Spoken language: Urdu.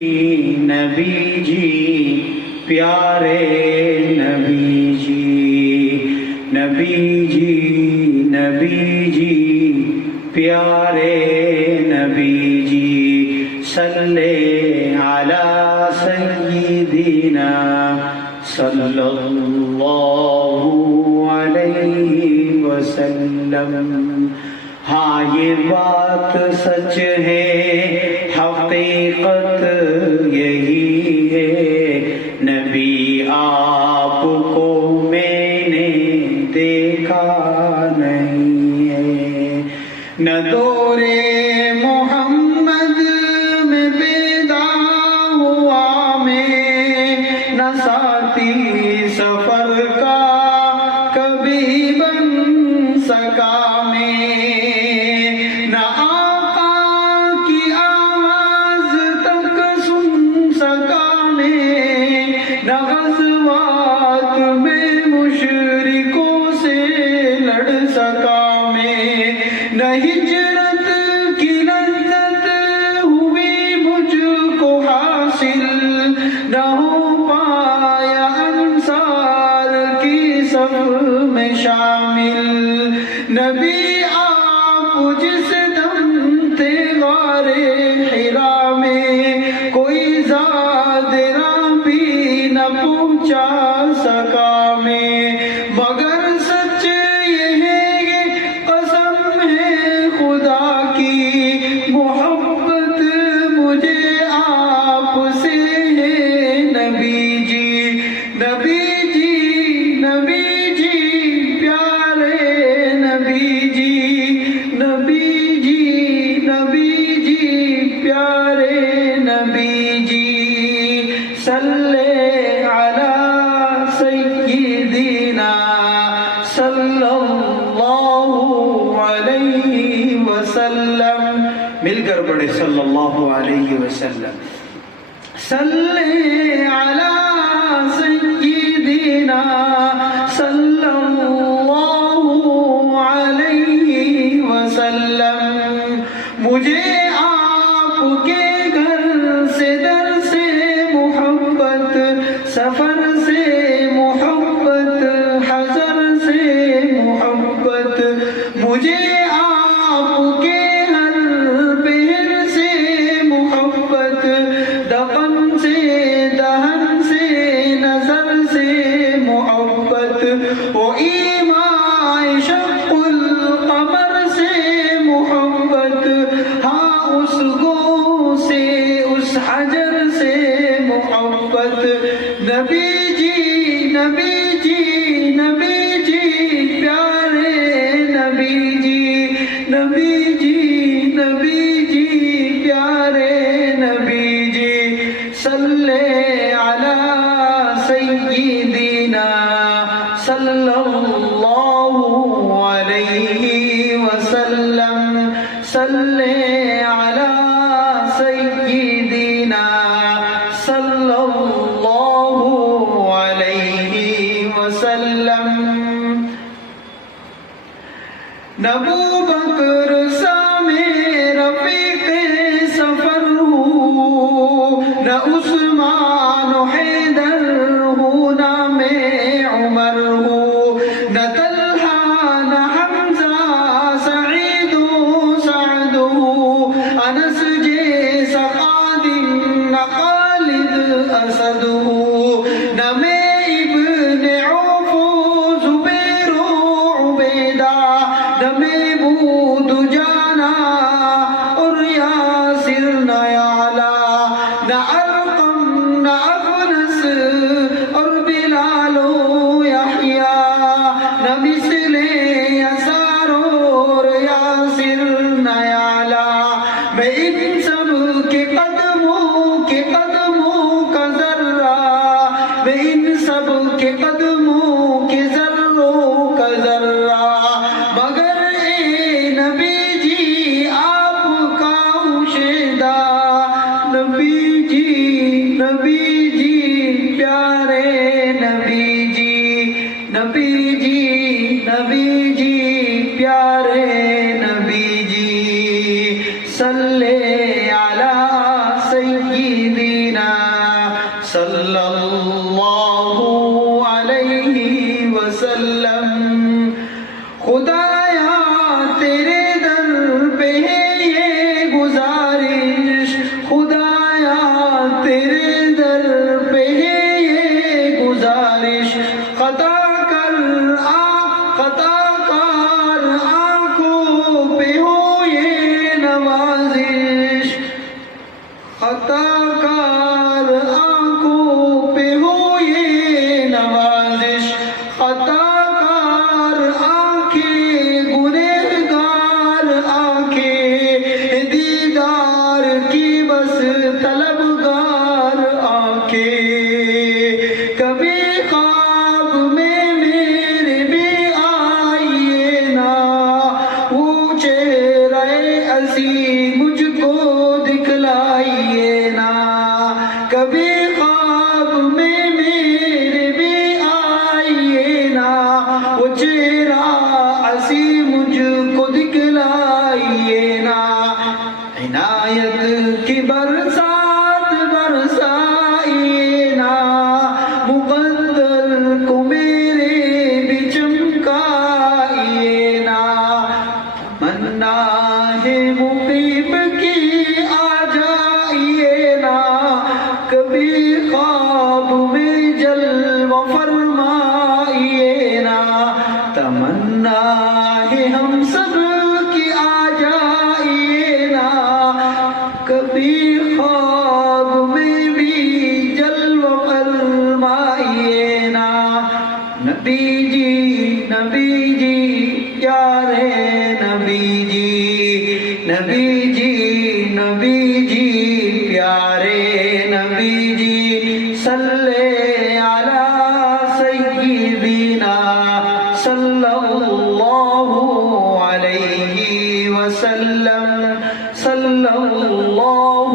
نبی جی پیارے نبی جی، نبی جی نبی جی پیارے نبی جی، صلی علی سیدنا صلی اللہ علیہ وسلم۔ ہاں یہ بات سچ ہے، حقیقت یہی ہے، نبی آپ کو میں نے دیکھا نہیں ہے، نہ دور محمد میں پیدا ہوا میں، نہ ساتھی سفر کا کبھی بن سکا میں، نہ آقا کی آواز تک سن سکا میں، نہ غزوات میں مشرکوں سے لڑ سکا میں، نہ ہجرت کی لذت ہوئی مجھ کو حاصل، نہ ہو پایا انصار کی صف میں شامل، نبی آپ جس دم تھے غار حرا میں، کوئی زاد راہ بھی نہ پہنچا سکا میں، مگر سچ یہ ہے کہ قسم ہے خدا کی، محبت مجھے آپ سے ہے نبی جی، نبی جی نبی جی پیارے نبی جی، نبی جی نبی جی پیارے نبی جی، صلی علی سیدنا صلی اللہ علیہ وسلم۔ مل کر پڑھے صلی اللہ علیہ وسلم۔ صلی علی سیدنا صلی اللہ علیہ وسلم۔ مجھے آپ کے گھر سے در سے محبت، سفر سے محبت، حضر سے محبت، مجھے آپ کے ہر پہر سے محبت، دفن سے دہن سے نظر سے محبت، وہ ایماء شق القمر سے محبت، ہاں اس گو سے اس حجر سے محبت، نبی جی نبی جی نبی جی پیارے نبی جی، نبی جی نبی جی پیارے نبی جی، صلی علی سیدنا صلی اللہ علیہ وسلم، صلی علی سیدنا صلی اللہ علیہ وسلم۔ نہ ابو بکر سا میں رفیق سفر ہوں، نہ عثمان و حیدر ہوں، نہ میں عمر ہوں، نہ طلحہ نہ حمزہ سعید و سعد ہوں، انس جیسا خادم نہ خالد اسد ہوں، نہ میں ابن عوف و زبیر و عبیدہ، نہ میں بود جانا اور یاسر نہ یعلا، نہ ارقم نہ افنس اور بلال و یحییٰ، نہ مثل یسار اور یاسر نہ یعلا، میں ان سب کے قدموں کا ذرہ، میں ان سب کے قدموں کے ذروں کا ذرہ، مگر اے نبی جی آپ کا ہوں شیدا، نبی جی پیارے نبی جی، نبی جی پیارے نبی جی، صلی علی سیدنا صلی اللہ علیہ وسلم. خدایا تیرے در پہ ہے یہ گزارش، خدایا تیرے در پہ ہے یہ گزارش، خطا کار آنکھوں پہ ہو یہ نوازش، خطا کار آنکھوں پہ ہو یہ نوازش، خطا کار آنکھیں گنہگار آنکھیں، دیدار کی بس طلبگار آنکھیں. کبھی خواب میں میرے بھی آئیے نا، وہ چہرہ عظیم مجھ کو دکھلائیے نا. کبھی خواب میں میرے بھی آئیے نا، وہ چہرہ عظیم مجھ کو دکھلائیے نا. عنایت کی برسات برسائیے نا، مقدر کو میرے بھی چمکائیے نا. تمنا ہے مقیب کی آ جائیے نا، کبھی خواب میں جلوہ فرمائیے نا. تمنا ہے ہم سب کی آ جائیے نا، کبھی خواب میں بھی جلوہ فرمائیے نا. نبی جی پیارے نبی جی، نبی جی پیارے نبی جی، صلی علی سیدنا صلی اللہ علیہ وسلم، صلی اللہ